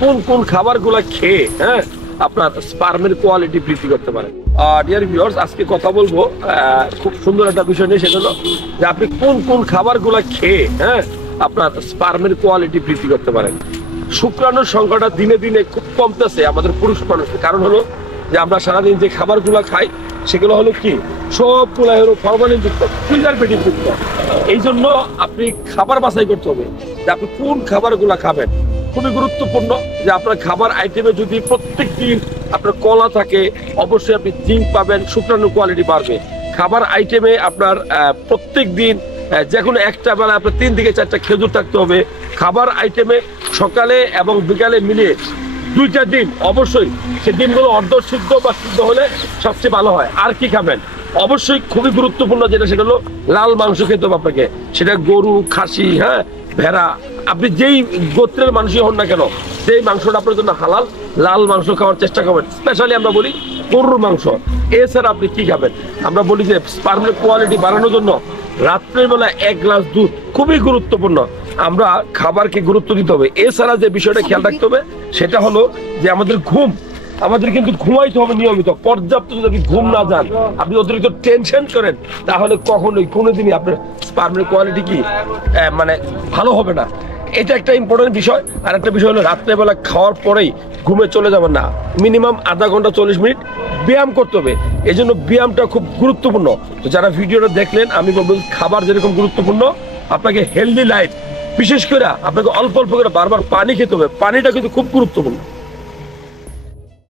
কোন কোন খাবারগুলো খেয়ে আপনার স্পার্মের কোয়ালিটি বৃদ্ধি করতে পারেন। ডিয়ার ভিউয়ার্স, আজকে কথা বলবো খুব সুন্দর একটা বিষয় নিয়ে, সেটা হলো যে আপনি কোন কোন খাবারগুলো খেয়ে আপনার স্পার্মের কোয়ালিটি বৃদ্ধি করতে পারেন। শুক্রাণুর সংখ্যাটা দিনে দিনে খুব কমতেছে আমাদের পুরুষ মানুষের। কারণ হলো যে আমরা সারাদিন যে খাবারগুলো খাই সেগুলো হলো কি সবগুলো হলো ফরমালিন যুক্ত, প্রিজারভেটিভ যুক্ত। এই জন্য আপনি খাবার বাছাই করতে হবে যে আপনি কোন খাবারগুলো খাবেন। খুবই গুরুত্বপূর্ণ যে আপনার খাবার আইটেমে যদি প্রত্যেক দিন আপনার কলা থাকে, অবশ্যই আপনি জিঙ্ক পাবেন, শুক্রাণু কোয়ালিটি বাড়বে। খাবার আইটেমে আপনার প্রত্যেক দিন যে কোনো একটা বেলা আপনার 3 থেকে 4টা খেজুর থাকতে হবে। খাবার আইটেমে সকালে এবং বিকালে মিলিয়ে 2টা ডিম, অবশ্যই সে ডিমগুলো অর্ধ সিদ্ধ বা সিদ্ধ হলে সবচেয়ে ভালো হয়। আর কি খাবেন? অবশ্যই খুবই গুরুত্বপূর্ণ যেটা, সেটা হলো লাল মাংস খেতে হবে আপনাকে। সেটা গরু, খাসি, ভেড়া, আপনি যেই গোত্রের মানুষই হন না কেন, যেই মাংসটা আপনার জন্য হালাল, লাল মাংস খাওয়ার চেষ্টা করবেন। স্পেশালি আমরা বলি গরুর মাংস। এছাড়া আপনি কি খাবেন? আমরা বলি যে স্পার্মের কোয়ালিটি বাড়ানোর জন্য রাত্রের বেলা 1 গ্লাস দুধ খুবই গুরুত্বপূর্ণ। আমরা খাবারকে গুরুত্ব দিতে হবে। এছাড়া যে বিষয়টা খেয়াল রাখতে হবে সেটা হলো যে আমাদের ঘুম, আমাদের কিন্তু ঘুমাইতে হবে নিয়মিত। পর্যাপ্ত যদি আপনি ঘুম না যান, আপনি অতিরিক্ত টেনশন করেন, তাহলে কখনোই কোনোদিনই আপনার স্পার্মের কোয়ালিটি কি মানে ভালো হবে না। এটা একটা ইম্পর্টেন্ট বিষয়। আর একটা বিষয় হলো রাত্রেবেলা খাওয়ার পরেই ঘুমে চলে যাবেন না, মিনিমাম আধা ঘন্টা 40 মিনিট ব্যায়াম করতে হবে। এই জন্য ব্যায়ামটা খুব গুরুত্বপূর্ণ। তো যারা ভিডিওটা দেখলেন, আমি বলবো খাবার যেরকম গুরুত্বপূর্ণ, আপনাকে হেলদি লাইফ, বিশেষ করে আপনাকে অল্প অল্প করে বারবার পানি খেতে হবে। পানিটা কিন্তু খুব গুরুত্বপূর্ণ।